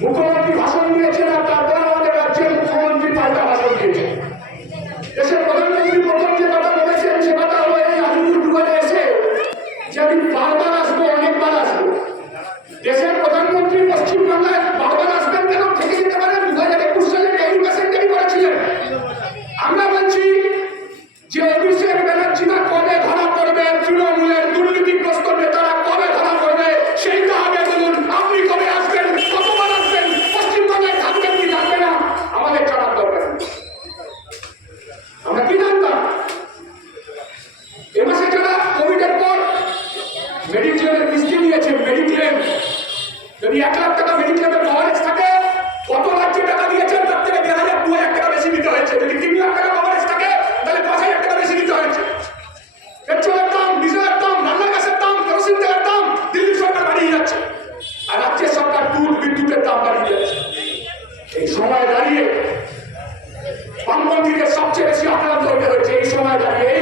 僕は私の上を বামপন্থীদের সবচেয়ে বেশি আক্রান্ত হতে হয়েছে এই সময় দাঁড়িয়ে। এই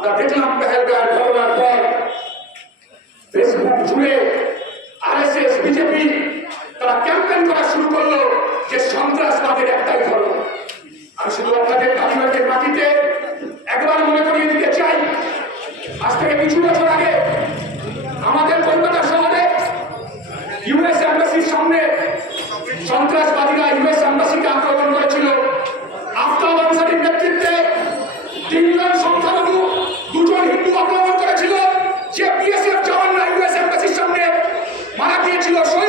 আমরা দেখলাম পেহেলগার ঘটনার পর ফেসবুক জুড়ে আরএসএস, বিজেপি, তারা ক্যাম্পেন করা শুরু করল যে সন্ত্রাসবাদের একটাই ধর্ম। আমি শুধু আপনাদের কাশ্মীরের মাটিতে একবার মনে করিয়ে দিতে চাই, আজ থেকে কিছু বছর আগে আমাদের কলকাতা শহরে ইউএস এম্বাসির সামনে সন্ত্রাসবাদ ছিল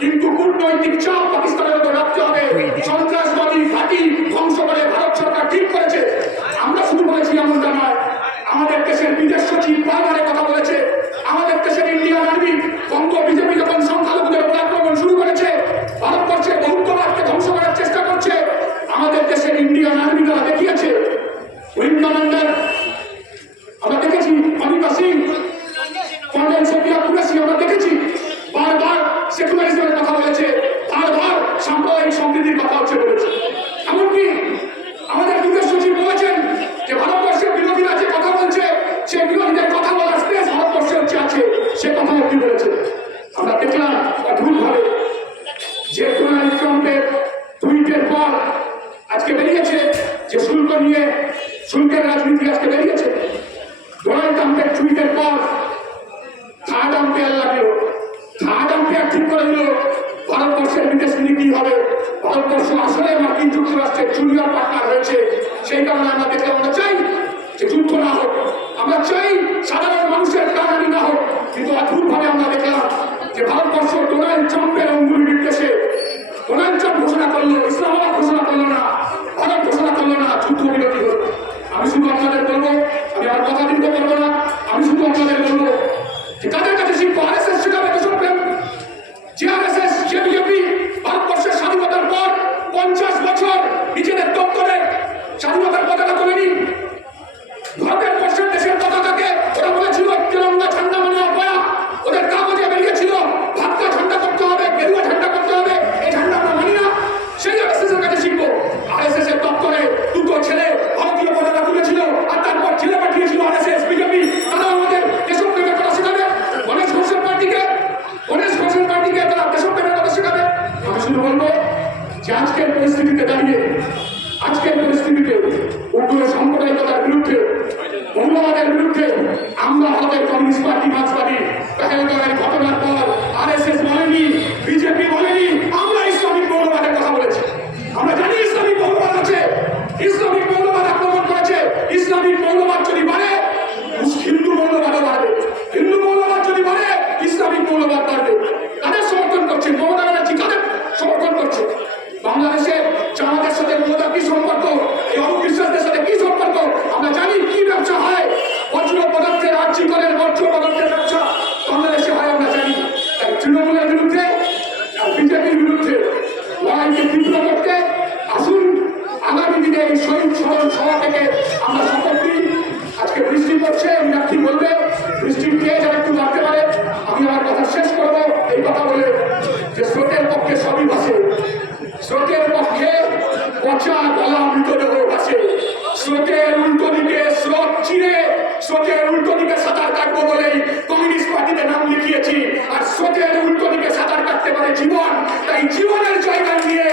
কিন্তু কূটনৈতিক চাপ পাকিস্তানের উপর রাখতে হবে। সন্ত্রাসবাদী ফাঁকি ধ্বংস করে ভারত সরকার ঠিক করেছে। আমরা শুধু বলেছি এমনটা নয় আমাদের দেশের বিদেশ সচিব বারবারে কথা বলেছে। আমাদের দেশের ইন্ডিয়ান আর্মি আমেরিকা ঠিক করে দিল, ভারতবর্ষের বিদেশ নীতি হবে? ভারতবর্ষ আসলে মার্কিন যুক্তরাষ্ট্রের জুনিয়র পার্টনার হয়েছে। সেই কারণে আমরা দেখলে আমরা চাই যে যুদ্ধ না হোক, আমরা চাই সাধারণ মানুষের কারণে না হোক। কিন্তু অদ্ভুতভাবে আমরা দেখলাম যে ভারতবর্ষ ডোনাল্ড WWE শুধু বলব যে আজকের পরিস্থিতিতে দাঁড়িয়ে, আজকের পরিস্থিতিতে উগ্র সাম্প্রদায়িকতার বিরুদ্ধে, মৌলবাদের বিরুদ্ধে আমরা আমাদের কমিউনিস্ট পার্টি মার্ক্সবাদী পেহেলগামের ঘটনার পর আর এস এস বলেনি, বিজেপি বলেনি বাংলাদেশের পচা গলা মৃতদেহের পাশে। স্রোতের উল্টো দিকে স্রোত চিরে স্রোতের উল্টো দিকে সাঁতার কাটবো বলেই কমিউনিস্ট পার্টিতে নাম লিখিয়েছি। আর স্রোতের উল্টো দিকে সাঁতার কাটতে পারে জীবন। তাই জীবনের জায়গা নিয়ে